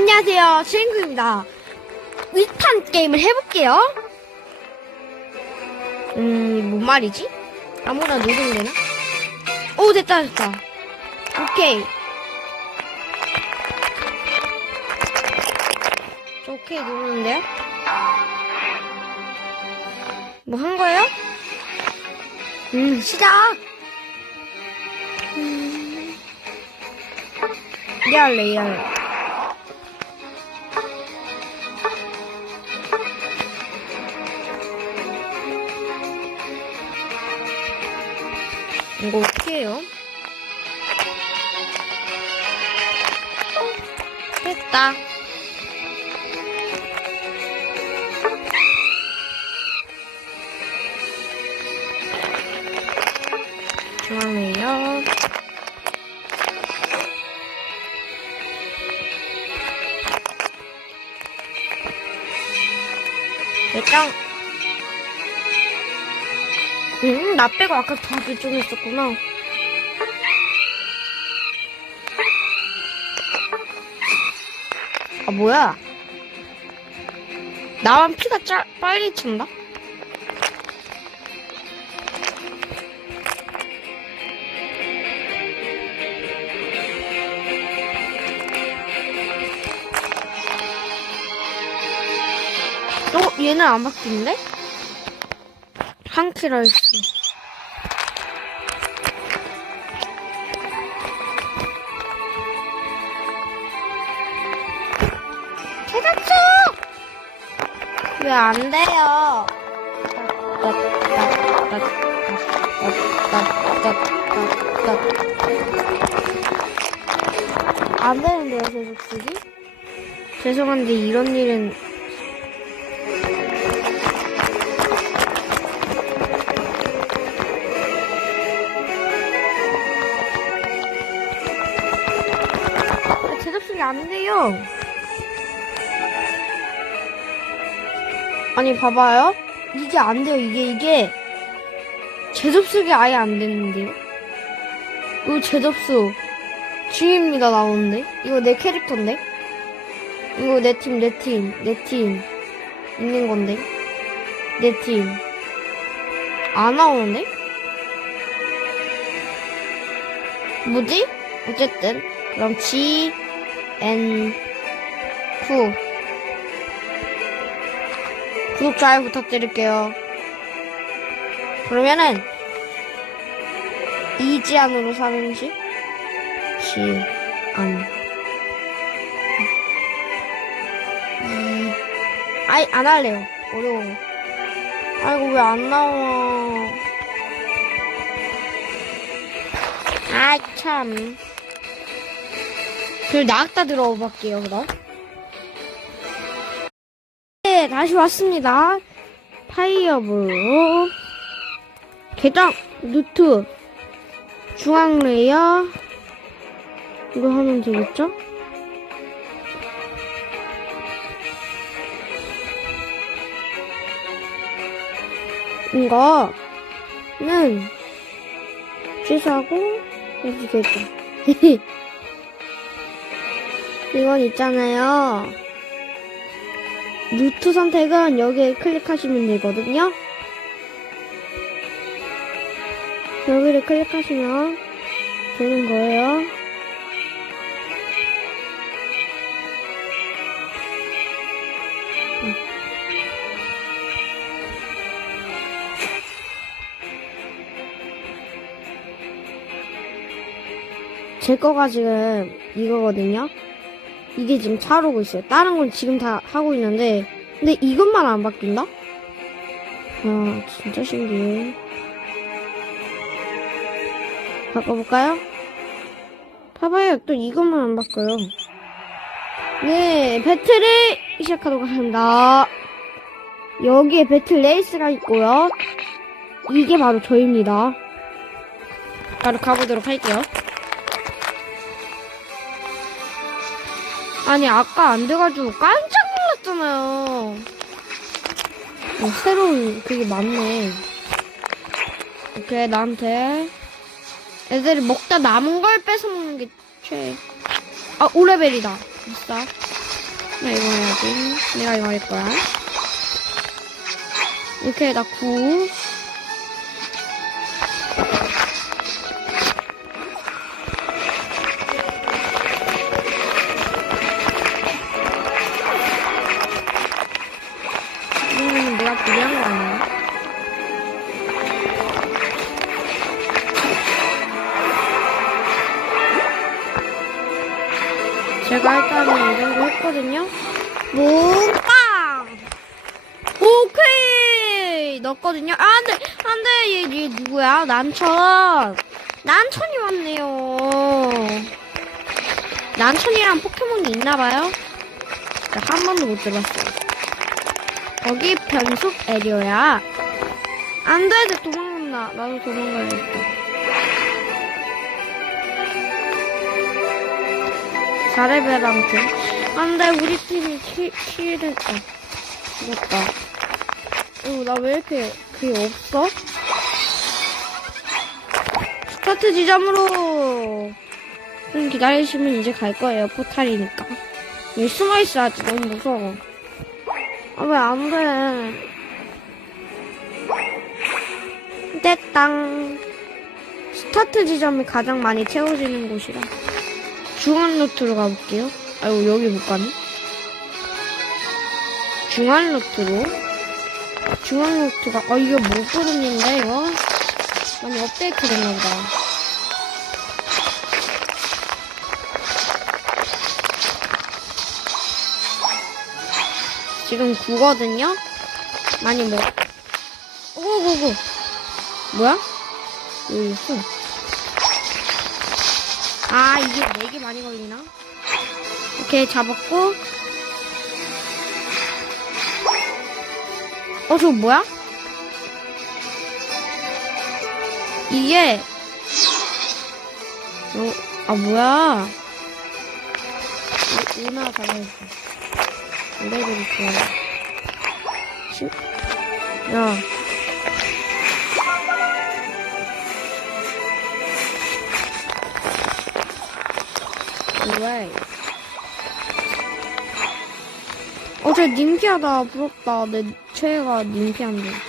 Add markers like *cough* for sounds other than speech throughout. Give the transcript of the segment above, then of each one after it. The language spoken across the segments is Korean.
안녕하세요. 주인공입니다. 위탄 게임을 해볼게요. 음, 뭔 말이지? 아무나 누르면 되나? 오, 됐다, 됐다. 오케이. 저 오케이 누르는데요? 뭐 한 거예요? 음, 시작! 음. 이할래, 이 이거 어떻게 해요? 됐다. 중앙에요. 됐다. 응, 나 빼고 아까 다 그쪽에 있었구나. 아, 뭐야? 나만 피가 짜, 빨리 찬다? 어, 얘는 안 바뀌는데? 한 했어. 대답죠! 왜안 돼요? 안 되는데요, 계속 쓰기? 죄송한데 이런 일은 안 돼요. 아니 봐봐요. 이게 안 돼요. 이게 이게 제접속이 아예 안 되는데요. 이거 제접속 G입니다 나오는데. 이거 내 캐릭터인데. 이거 내 팀, 내 팀, 내 팀 있는 건데. 내 팀. 안 나오는데? 뭐지? 어쨌든 그럼 G N Q 구독 좋아요 부탁드릴게요. 그러면은 이지안으로 삼행시 지 안 이 아이 안 할래요. 어려워. 아이고 왜 안 나와? 아 참. 그럼 나갔다 들어볼게요, 그럼. 네, 다시 왔습니다. 파이어블, 개장, 루트, 중앙 레이어, 이거 하면 되겠죠? 이거는 취소하고 되죠. *laughs* 이건 있잖아요. 루트 선택은 여기에 클릭하시면 되거든요. 여기를 클릭하시면 되는 거예요. 제 거가 지금 이거거든요. 이게 지금 차오르고 있어요. 다른 건 지금 다 하고 있는데, 근데 이것만 안 바뀐다? 아, 진짜 신기해. 바꿔볼까요? 봐봐요. 또 이것만 안 바꿔요. 네, 배틀을 시작하도록 합니다. 여기에 배틀 레이스가 있고요. 이게 바로 저입니다. 바로 가보도록 할게요. 아니 아까 안 돼가지고 깜짝 놀랐잖아요. 어, 새로운 그게 많네. 오케이 나한테 애들이 먹다 남은 걸 뺏어 먹는 게 최. 아 5레벨이다. 있어. 나 이거 해야지. 내가 이거 할 거야. 이렇게 나 9. 난천! 난천이 왔네요. 난천이란 포켓몬이 있나봐요? 한 번도 못 들었어요. 거기 변속 에리어야. 안 돼! 내 도망간다. 나도 도망가야겠다. 자레베랑트. 안 돼, 우리 팀이 키, 키를, 어, 죽었다. 어, 나왜 이렇게, 그게 없어? 스타트 지점으로! 좀 기다리시면 이제 갈 거예요, 포탈이니까. 여기 숨어있어야지, 너무 무서워. 아, 왜안 돼? 떼땅. 스타트 지점이 가장 많이 채워지는 곳이라. 중앙 루트로 가볼게요. 아이고, 여기 못 가네. 중앙 루트로. 중앙 루트가, 어, 이거 못 부르는데, 이거? 많이 업데이트 됐나 보다. 지금 9거든요? 많이 못. 오고고고. 뭐야? 여기 있어. 아, 이게 렉이 많이 걸리나? 이렇게 잡았고. 어, 저거 뭐야? 이게, 어, 아, 뭐야. 이- 오나 잡아있어. 레벨이 좋아. 시, 야. 왜? 어제 님피하다 부럽다. 내 최애가 님피한데.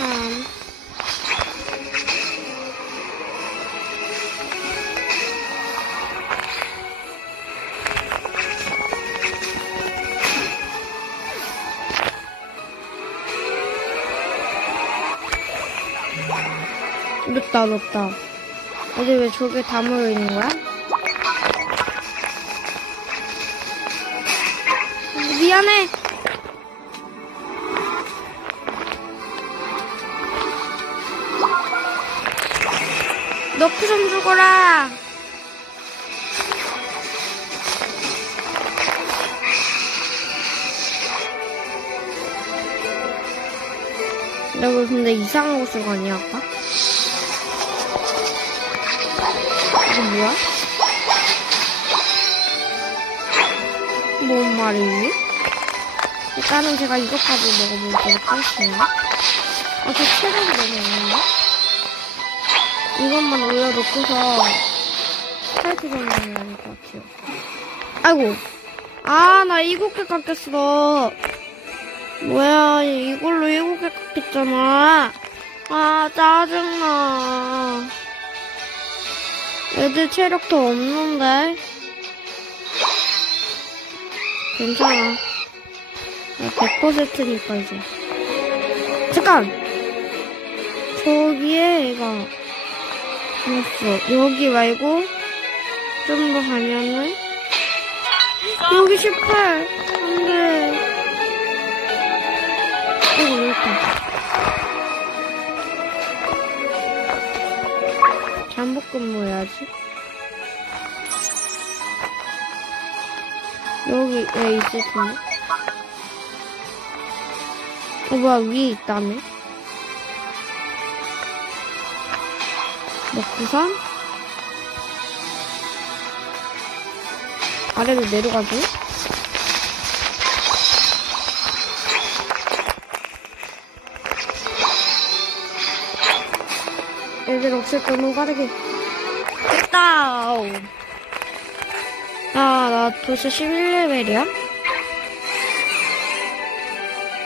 참. 늦다 늦다. 어디 왜 저게 다 모여 있는 거야? 미안해. 너프 좀 죽어라. 내가 근데 이상한 곳을 가니 아까? 이거 뭐야? 뭔 말이지? 일단은 제가 이것까지 먹어보도록 하겠습니다. 아, 저 체력이 너무 없는데? 이것만 올려놓고서 스타트 정리해야 될 것 같아요. 아이고. 아, 나 일곱 개 깎였어. 뭐야, 이걸로 일곱 개 깎였잖아. 아, 짜증나. 애들 체력 더 없는데? 괜찮아. 100%니까 이제. 잠깐! 저기에 얘가 있어. 여기 말고 좀 더 가면은 여기 18! 안 돼. 이거 왜 이렇게. 잠복 근무해야지. 여기 왜 있을 텐데? 어, 뭐야, 위에 있다네? 먹구산 아래로 내려가죠. 애들 없을 때 너무 빠르게. 됐다! 아, 나 벌써 11레벨이야?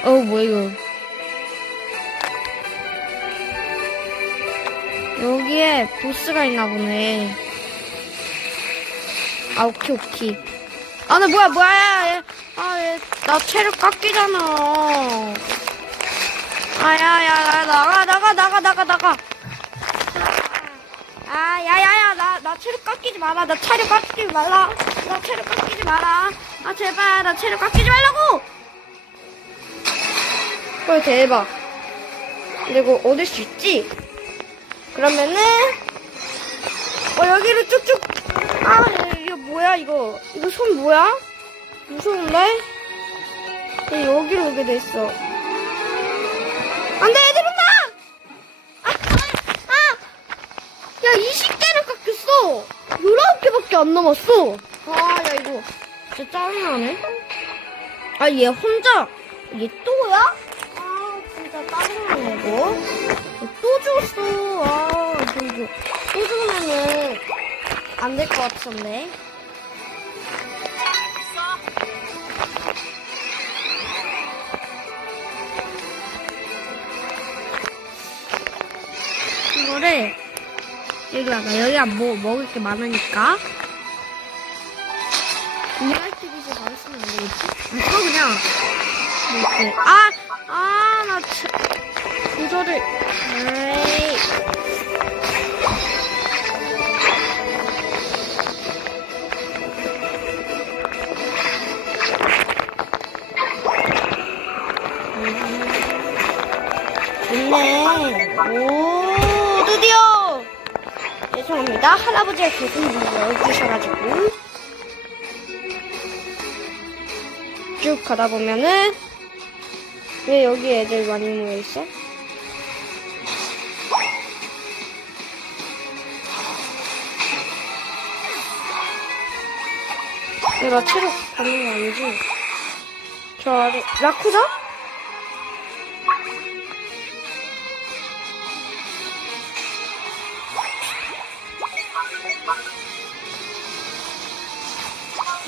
어우, 뭐야, 이거. 여기에 보스가 있나 보네. 아, 오케이, 오케이. 아, 나 뭐야, 뭐야, 얘. 아, 얘, 나 체력 깎이잖아. 아, 야, 야, 야, 나가, 나가, 나가, 나가, 나가. 아, 야, 야, 야, 나, 나 체력 깎이지 마라. 나 체력 깎이지 말라. 나 체력 깎이지 마라. 아, 제발, 나 체력 깎이지 말라고! 헐, 대박. 그리고 얻을 수 있지? 그러면은, 어, 여기로 쭉쭉, 아, 이거 뭐야, 이거. 이거 손 뭐야? 무서운데? 왜 여기로 오게 됐어. 안 돼, 애들 온다! 아, 아, 아! 야, 20개나 깎였어! 19개밖에 안 남았어! 아, 야, 이거. 진짜 짜증나네. 아, 얘 혼자, 얘 또야? 아, 진짜 짜증나네, 이거. 또 죽었어. 아, 이거, 이거. 또 죽으면은, 안 될 것 같은데. 이거를, 여기 와봐. 여기가 뭐, 먹을 게 많으니까. 리얼티비즈 가있으면 안 되겠지? 아, 그냥, 이렇게. 아! 아, 나 진 조절을. 에이. 좋네. 오, 드디어! 죄송합니다. 할아버지가 계속 눌러주셔가지고. 쭉 가다 보면은, 왜 여기 애들 많이 모여있어? 내가 체력 받는 거 아니지? 저 아래, 라쿠자?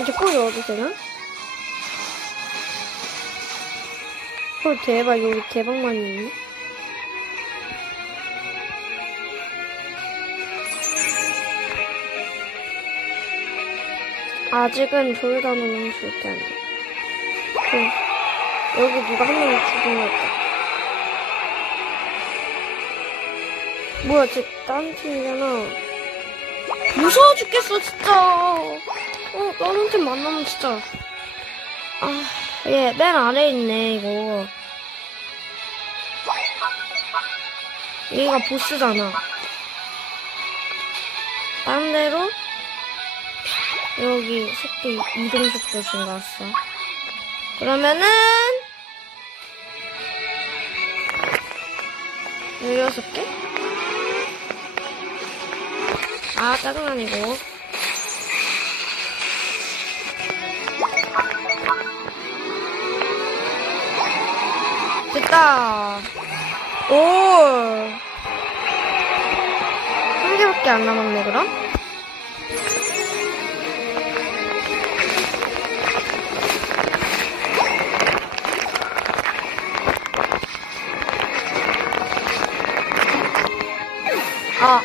이제 꼭 넣어도 되나? 헐, 대박, 여기 대박 많이 있네. 아직은 조율단어는 절대 안 돼. 그, 여기 누가 한 명 죽은 것 같다. 뭐야, 쟤딴 팀이잖아. 무서워 죽겠어, 진짜. 어, 다른 팀 만나면 진짜. 아, 얘, 맨 아래에 있네, 이거. 얘가 보스잖아. 딴 데로, 여기 속도, 이동 속도 증가했어. 그러면은, 16개? 아, 짜증나네, 이거. 됐다. 오. 한 개밖에 안 남았네, 그럼? 아.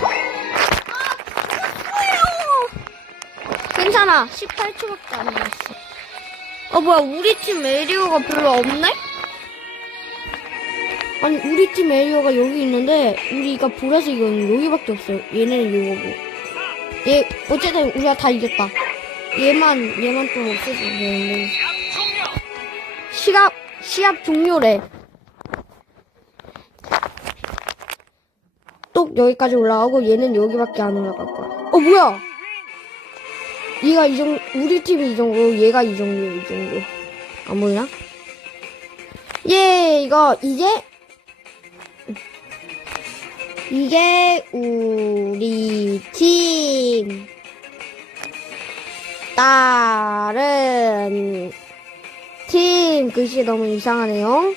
괜찮아. 18초밖에 안 남았어. 어, 뭐야. 우리 팀 에리오가 별로 없네? 아니 우리 팀 에리어가 여기 있는데 우리가 보라색이거든 여기밖에 없어요 얘네는 이거고 얘 어쨌든 우리가 다 이겼다 얘만 얘만 좀 없애주면 되는데 시합 시합 종료래 여기까지 올라가고 얘는 여기밖에 안 올라갈 거야 어 뭐야 얘가 이 정도 우리 팀이 이 정도 얘가 이 정도 이 정도 안 보이나? 예 이거 이제 이게 우리 팀. 다른 팀 글씨 너무 이상하네요.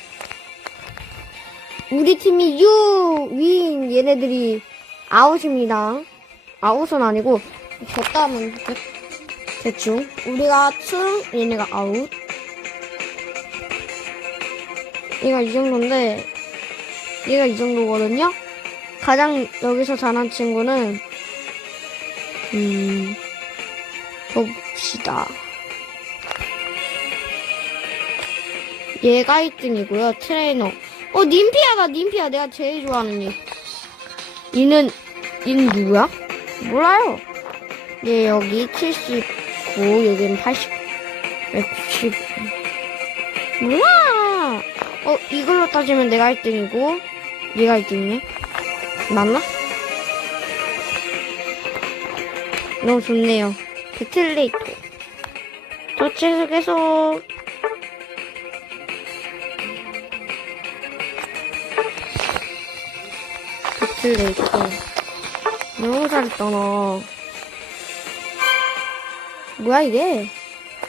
우리 팀이 유, 윈, 얘네들이 아웃입니다. 아웃은 아니고, 졌다면 돼- 대충. 우리가 승, 얘네가 아웃. 얘가 이 정도인데, 얘가 이 정도거든요? 가장 여기서 잘한 친구는, 음, 봅시다. 얘가 1등이고요, 트레이너. 어, 님피아다, 님피아. 내가 제일 좋아하는 얘. 얘는, 얘는 누구야? 몰라요. 얘 여기 79, 여기는 80, 190. 몰라! 어, 이걸로 따지면 내가 1등이고, 얘가 1등이네. 맞나? 너무 좋네요. 배틀레이토. 도체 계속. 배틀레이토. 너무 잘했다, 너. 뭐야, 이게?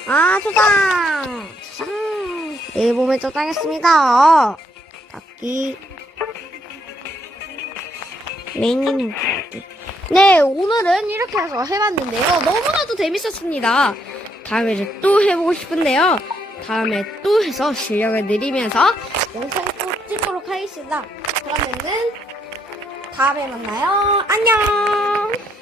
아, 초당! 초당! 앨범에 초당했습니다. 닫기. 메인이는 어디? 네, 오늘은 이렇게 해서 해봤는데요. 너무나도 재밌었습니다. 다음에 또 해보고 싶은데요. 다음에 또 해서 실력을 늘리면서 영상 또 찍도록 하겠습니다. 그러면은 다음에 만나요. 안녕!